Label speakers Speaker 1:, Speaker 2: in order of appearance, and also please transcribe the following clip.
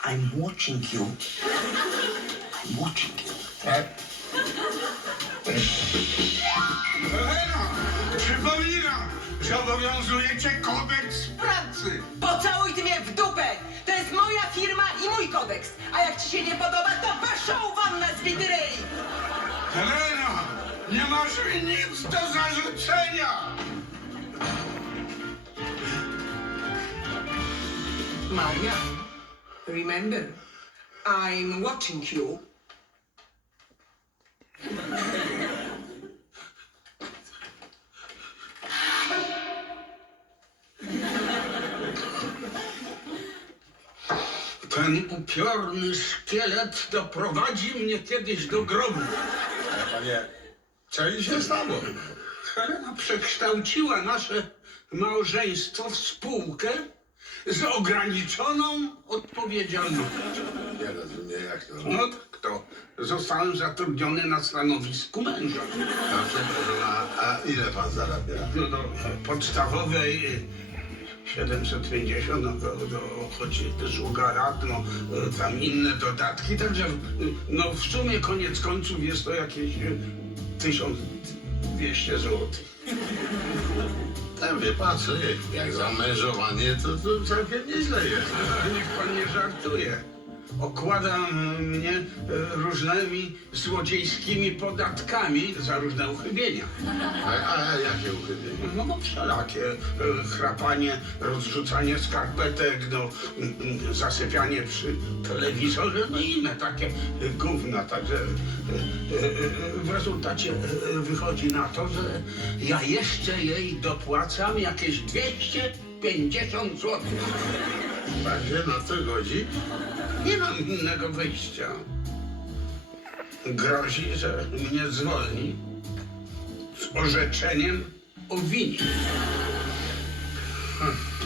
Speaker 1: I'm watching you. I'm watching you.
Speaker 2: Helena, przypominam, że obowiązuje cię kodeks pracy.
Speaker 3: Pocałuj ty mnie w dupę! To jest moja firma i mój kodeks. A jak ci się nie podoba, to waszą wannę z widyryj!
Speaker 2: Helena, nie masz mi nic do zarzucenia.
Speaker 3: Maria, remember, I'm watching you.
Speaker 2: Ten upiorny szkielet doprowadzi mnie kiedyś do grobu.
Speaker 4: Panie, co jej się stało?
Speaker 2: Helena przekształciła nasze małżeństwo w spółkę z ograniczoną odpowiedzialnością.
Speaker 4: Nie rozumiem, jak to.
Speaker 2: No tak to zostałem zatrudniony na stanowisku męża.
Speaker 4: A przepraszam, a ile pan zarabia?
Speaker 2: No do podstawowej 750, no to choć sługa rad, no tam inne dodatki, także no w sumie koniec końców jest to jakieś 1200 zł.
Speaker 4: Tam wie pan co, jak zamężowanie, to całkiem nieźle jest.
Speaker 2: Niech pan nie żartuje. Okłada mnie różnymi złodziejskimi podatkami za różne uchybienia.
Speaker 4: A jakie uchybienie?
Speaker 2: No bo wszelakie chrapanie, rozrzucanie skarpetek, no, zasypianie przy telewizorze, no i inne takie gówna. Także w rezultacie wychodzi na to, że ja jeszcze jej dopłacam jakieś 250 zł.
Speaker 4: Pan się na to godzi?
Speaker 2: Nie mam innego wyjścia. Grozi, że mnie zwolni z orzeczeniem o winie.